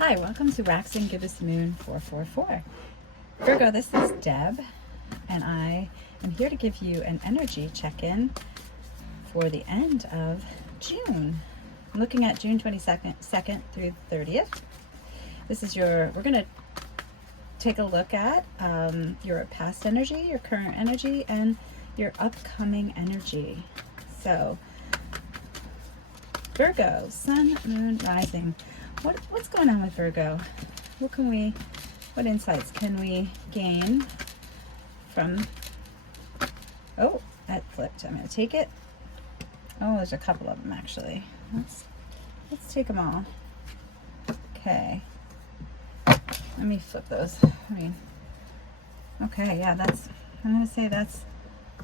Hi, welcome to Waxing Gibbous Moon 444. Virgo, this is Deb, and I am here to give you an energy check-in for the end of June. I'm looking at June 22nd through the 30th. This is we're going to take a look at your past energy, your current energy, and your upcoming energy. So, Virgo, Sun, Moon, Rising. What's going on with Virgo? What insights can we gain from, oh, that flipped. I'm going to take it. Oh, there's a couple of them actually. Let's take them all. Okay. Let me flip those. Okay, yeah, I'm going to say it's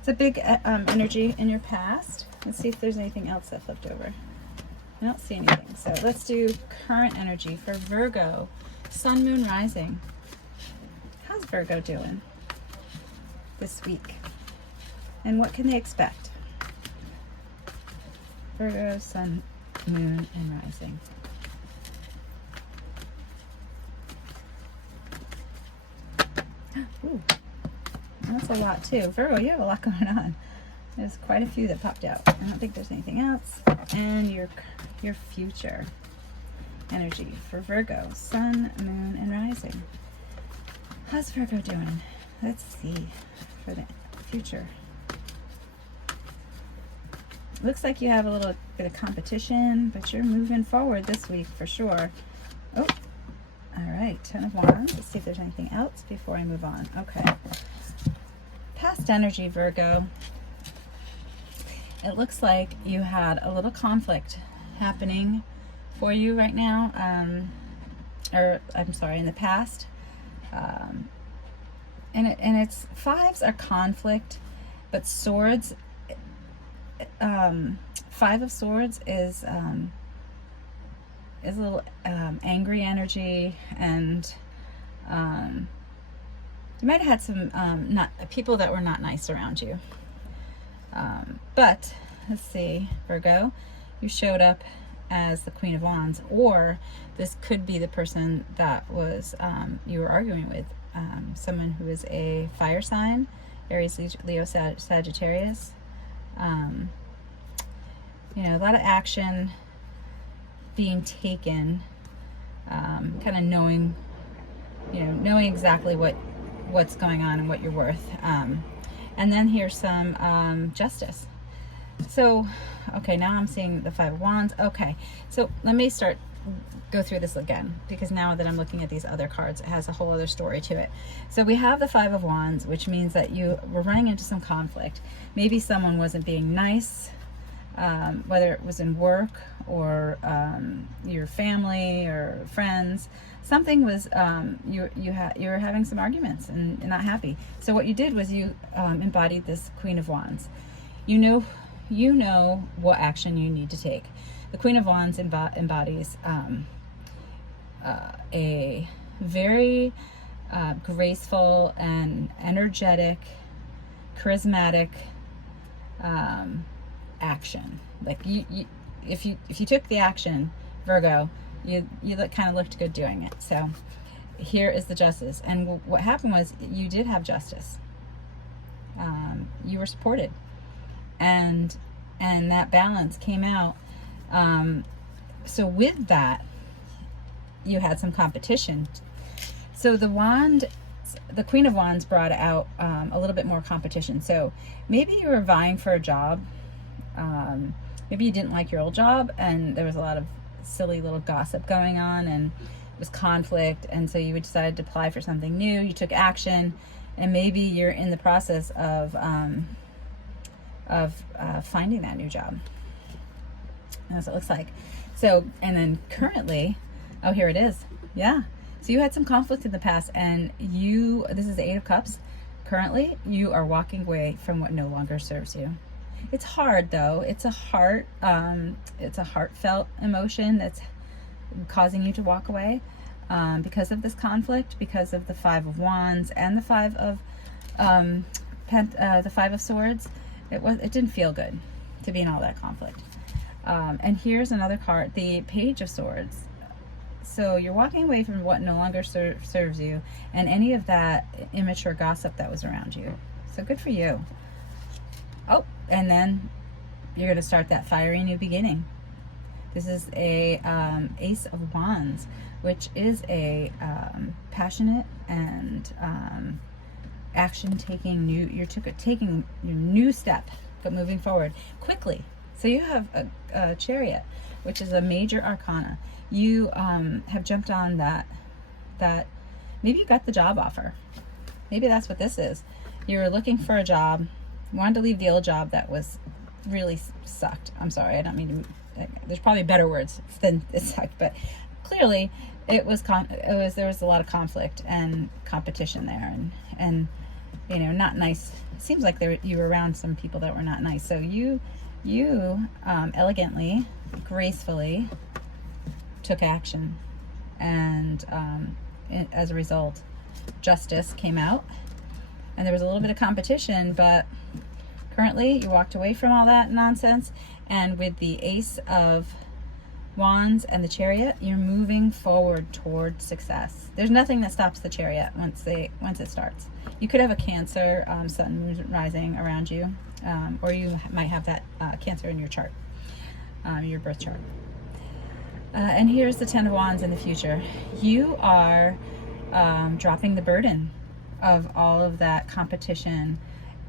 a big energy in your past. Let's see if there's anything else that flipped over. I don't see anything. So let's do current energy for Virgo, Sun, Moon, Rising. How's Virgo doing this week? And what can they expect? Virgo, Sun, Moon, and Rising. Ooh, that's a lot too. Virgo, you have a lot going on. There's quite a few that popped out. I don't think there's anything else. And your future energy for Virgo, Sun, Moon, and Rising. How's Virgo doing? Let's see for the future. Looks like you have a little bit of competition, but you're moving forward this week for sure. Oh, all right, Ten of Wands. Let's see if there's anything else before I move on. Okay. Past energy, Virgo. It looks like you had a little conflict happening for you right now, in the past. And it's fives are conflict, but swords, Five of Swords is a little angry energy, and you might have had some people that were not nice around you. But let's see, Virgo, you showed up as the Queen of Wands, or this could be the person that was you were arguing with, someone who is a fire sign, Aries, Leo, Sagittarius. A lot of action being taken, kind of knowing exactly what's going on and what you're worth. And then here's some justice. So, okay, now I'm seeing the Five of Wands. Okay, so let me go through this again, because now that I'm looking at these other cards, it has a whole other story to it. So we have the Five of Wands, which means that you were running into some conflict. Maybe someone wasn't being nice, whether it was in work or your family or friends. Something was you were having some arguments and not happy. So what you did was you embodied this Queen of Wands. You know what action you need to take. The Queen of Wands embodies a very graceful and energetic, charismatic action. Like if you took the action, Virgo, you kind of looked good doing it. So here is the justice, and what happened was you did have justice. You were supported, and that balance came out. So with that, you had some competition. So the Queen of Wands brought out a little bit more competition. So maybe you were vying for a job. Maybe you didn't like your old job, and there was a lot of silly little gossip going on, and it was conflict, and so you decided to apply for something new. You took action, and maybe you're in the process of finding that new job. That's what it looks like. So, and then currently, oh, here it is. Yeah. So you had some conflict in the past, and this is the Eight of Cups. Currently, you are walking away from what no longer serves you. It's hard though. It's a heartfelt emotion that's causing you to walk away because of this conflict, because of the Five of Wands and the Five of Swords. It didn't feel good to be in all that conflict. And here's another card, the Page of Swords. So you're walking away from what no longer serves you, and any of that immature gossip that was around you. So good for you. Oh, and then you're going to start that fiery new beginning. This is a Ace of Wands, which is a passionate and action-taking you're taking your new step, but moving forward quickly. So you have a Chariot, which is a major arcana. You have jumped on that maybe you got the job offer. Maybe that's what this is. You were looking for a job, wanted to leave the old job that was really sucked. I'm sorry, I don't mean to, there's probably better words than it sucked, but clearly there was a lot of conflict and competition there, and you know, not nice. It seems like you were around some people that were not nice. So you elegantly, gracefully took action, and as a result, justice came out, and there was a little bit of competition, but currently you walked away from all that nonsense, and with the Ace of Wands and the Chariot, you're moving forward toward success. There's nothing that stops the Chariot once it starts. You could have a Cancer sun rising around you, or you might have that Cancer in your chart, your birth chart. And here's the Ten of Wands in the future. You are dropping the burden of all of that competition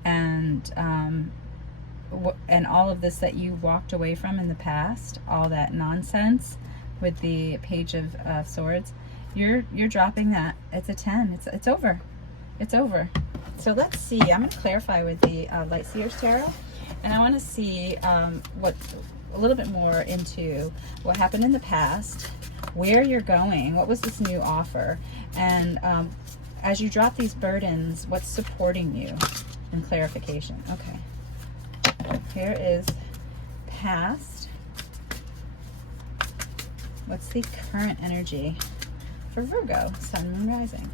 and all of this that you walked away from in the past, all that nonsense with the Page of Swords. You're dropping that. It's a 10. It's over. It's over. So let's see. I'm going to clarify with the Light Seers Tarot, and I want to see what a little bit more into what happened in the past, where you're going, what was this new offer, and as you drop these burdens, what's supporting you, and clarification. Okay. Here is past. What's the current energy for Virgo, Sun, Moon, Rising?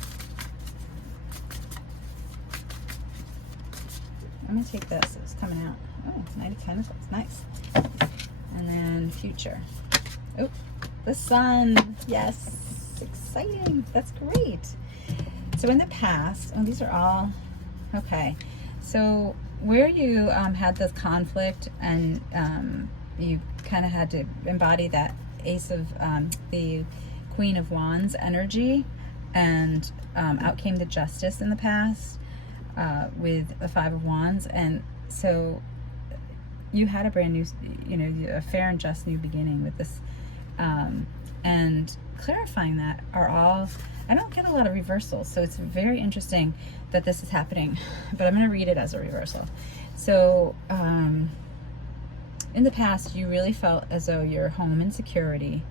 I'm going to take this. It's coming out. Oh, it's Knight of Pentacles. Nice. And then future. Oh, the Sun. Yes. Exciting. That's great. So in the past, oh, these are all, okay. So where you had this conflict and you kind of had to embody that Ace of, the Queen of Wands energy, and out came the Justice in the past with the Five of Wands. And so you had a brand new, you know, a fair and just new beginning with this, and clarifying that are all, I don't get a lot of reversals, so it's very interesting that this is happening, but I'm going to read it as a reversal. So in the past, you really felt as though your home and security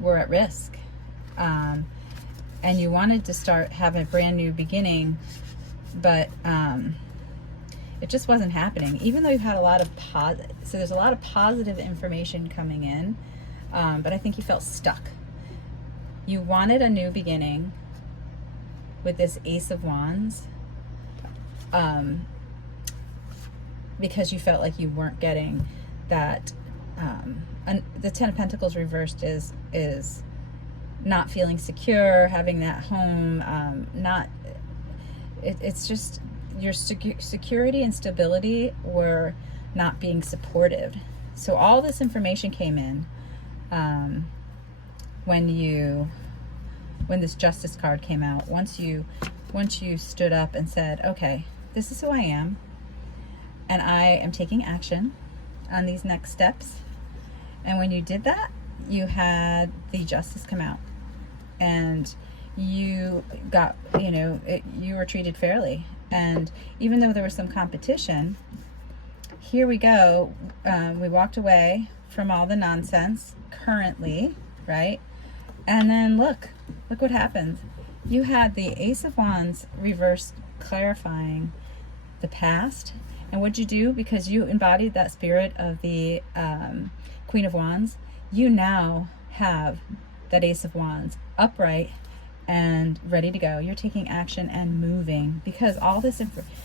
were at risk, and you wanted to start having a brand new beginning, but it just wasn't happening, even though you had a lot of so there's a lot of positive information coming in, but I think you felt stuck. You wanted a new beginning with this Ace of Wands, because you felt like you weren't getting that. The Ten of Pentacles reversed is not feeling secure, having that home, it's just your security and stability were not being supported. So all this information came in when this Justice card came out. Once you stood up and said, okay, this is who I am, and I am taking action on these next steps. And when you did that, you had the Justice come out, and you got, you know, you were treated fairly. And even though there was some competition, here we go. We walked away from all the nonsense currently, right? And then look what happened. You had the Ace of Wands reversed, clarifying the past. And what'd you do? Because you embodied that spirit of the Queen of Wands, you now have that Ace of Wands upright and ready to go. You're taking action and moving, because all this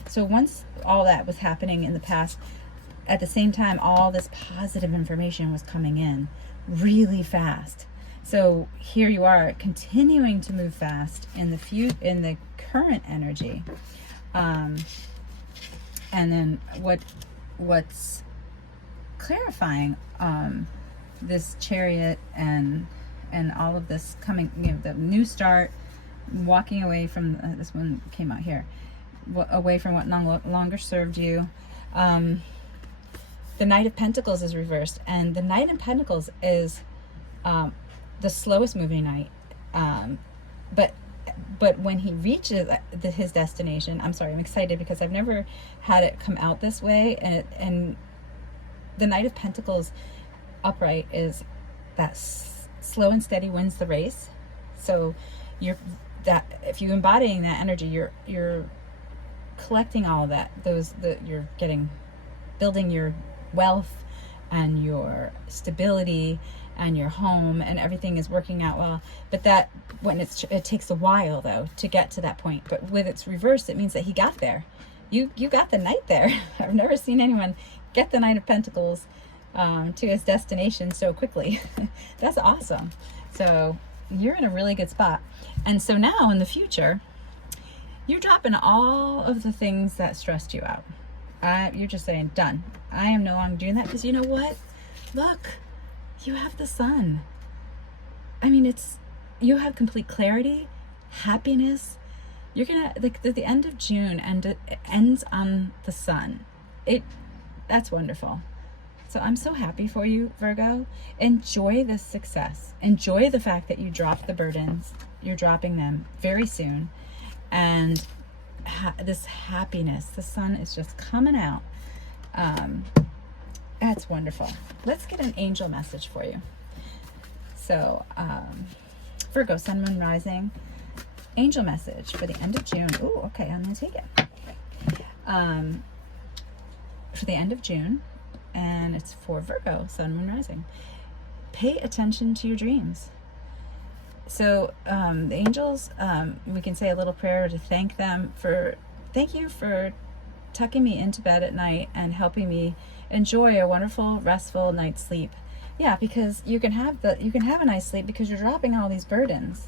so once all that was happening in the past, at the same time all this positive information was coming in really fast. So here you are continuing to move fast in the current energy. And then what's clarifying this Chariot and all of this coming, the new start, walking away from this one came out here, away from what no longer served you. The Knight of Pentacles is reversed, and the Knight of Pentacles is the slowest moving knight. But when he reaches his destination, I'm sorry, I'm excited because I've never had it come out this way, and the Knight of Pentacles upright is that slow and steady wins the race. So if you're embodying that energy, you're collecting all of that. You're building your wealth and your stability and your home, and everything is working out well. But that it takes a while though to get to that point. But with its reverse, it means that he got there. You got the knight there. I've never seen anyone get the Knight of Pentacles to his destination so quickly. That's awesome. So you're in a really good spot. And so now in the future, you're dropping all of the things that stressed you out. You're just saying, done. I am no longer doing that, because you know what? Look, you have the sun. I mean, you have complete clarity, happiness. You're gonna, like, the end of June, and it ends on the sun. That's wonderful. So I'm so happy for you, Virgo. Enjoy this success. Enjoy the fact that you dropped the burdens. You're dropping them very soon. And this happiness, the sun is just coming out. That's wonderful. Let's get an angel message for you. So, Virgo, Sun, Moon, Rising, angel message for the end of June. Ooh, okay, I'm going to take it. For the end of June, and it's for Virgo, Sun, Moon, Rising. Pay attention to your dreams. So the angels, we can say a little prayer to thank you for tucking me into bed at night and helping me enjoy a wonderful, restful night's sleep. Yeah, because you can have a nice sleep because you're dropping all these burdens,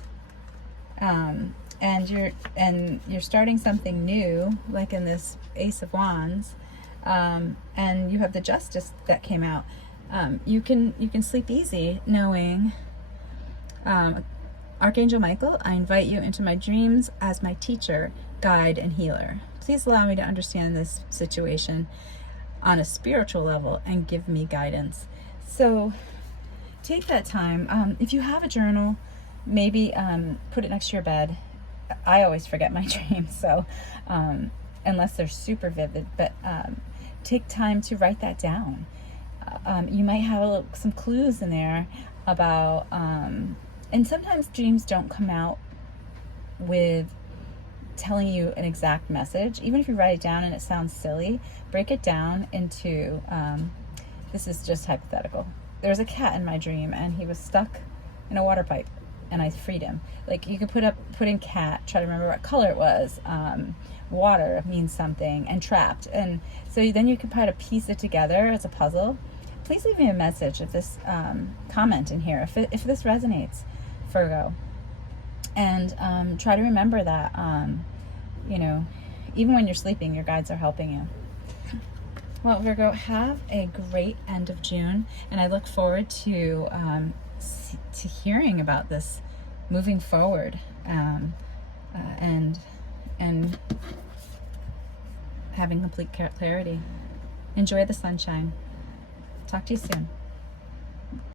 and you're starting something new, like in this Ace of Wands, and you have the Justice that came out. You can sleep easy knowing. Archangel Michael, I invite you into my dreams as my teacher, guide, and healer. Please allow me to understand this situation on a spiritual level and give me guidance. So take that time. If you have a journal, maybe put it next to your bed. I always forget my dreams, so unless they're super vivid, but take time to write that down. You might have some clues in there about, and sometimes dreams don't come out with telling you an exact message. Even if you write it down and it sounds silly, break it down into, this is just hypothetical. There's a cat in my dream and he was stuck in a water pipe and I freed him. Like, you could put in cat, try to remember what color it was. Water means something, and trapped. And so then you can try to piece it together as a puzzle. Please leave me a message if this, comment in here, if this resonates, Virgo. And try to remember that, even when you're sleeping, your guides are helping you. Well, Virgo, have a great end of June, and I look forward to hearing about this moving forward, and having complete clarity. Enjoy the sunshine. Talk to you soon.